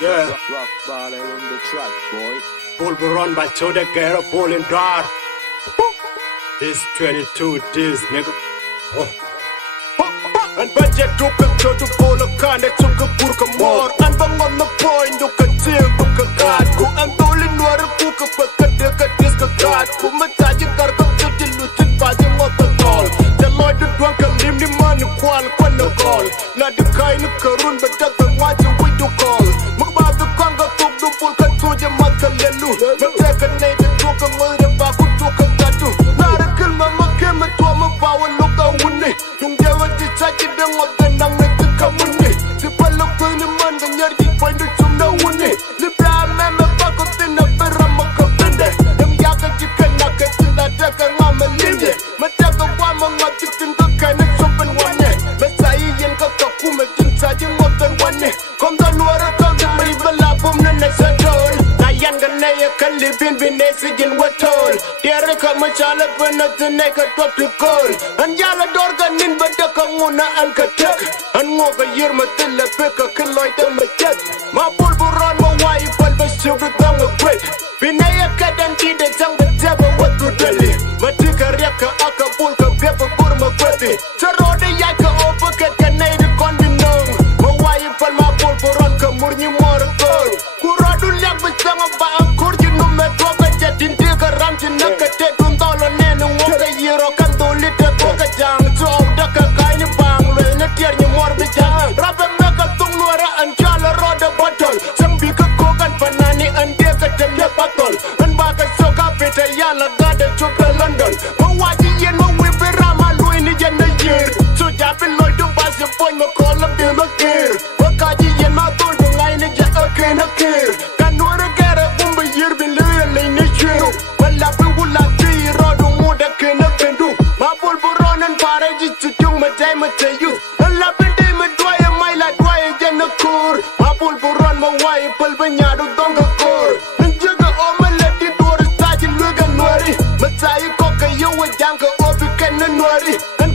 Yeah, Rock baller in the track, boy. Bull will run by Joe the Gare, Bull and Dar. This 22 this nigga. Oh. And budget took a to pull a can that took a burka more. And bang on the point, you can tell book a card. Go and roll in war a book of a disc a card. Put my tajik car come to the lucid body of the call. The Lord the drunk and leave the man who qual when the call. Not the kind of Karun, but that's the watch we do call. Mugba the conga took the full cut to your mother lelu. But second night the took a mother back who took a tattoo. Not a kill my came to my power look out winning. Yung dewa di sachi dem of the nang na the kamuni. The palo ko ni man the nyari point to chum na wuni. The bra man me back up in the perra makapende. Yung yaka chicken nugget in the daka ngama linde. Mataka wama ngatikin ka kana chopen wane. Masai yen ka kakume tin saji ngotan wane. Kom da nuara ka the ribala bum na nesa dol. Kayan ka na ya kan libin binesi jin watol. Tiara ka machala penat neka top to call. Anjala dorga nin badaka nguna an katek. An ngoga yir matilla peka kiloy dang machet. Ma bulburon ma wayi palba sugar dang a great. Binaya kadan tida jang bataba watu dali. Matika riaka aka bulka bepa kurma kwepi. Sarode yaka opa ket kanay de kondinong. Ma wayi pal ma bulburon ka murnyi mora kol. Kuradu liak bisanga ba ang kurji nume toka jatin tika ramchi nakate duntolo nenu ngoga yiro kanto lita toka jang. So daka kaini bang le na tiar ni mor bijang. Rabe meka tung nuara anjala roda botol. Sang bika kokan panani ande ka temya patol. An baka soka pita yala gada chuka London. Mawaji yen ma wipi rama lui ni jana yir. So japi loy du basi poin ma kola bil ma kir. Wakaji yen ma tol du ngay ni ja okay na kir. Kanura gara bumba yir bin luya lay ni chiru. Wala pi wula ti rodu muda kina bendu. Ma bulburon an para ji chuchung ma jay ma chayu. Ala bindi ma dwaya may la dwaya jana kur. Ma bulburon ma wayi pal banyadu donga kur. Njaga o ma leti dwara saji luga nwari. Ma sayi koka yuwa janka obi kena nwari. An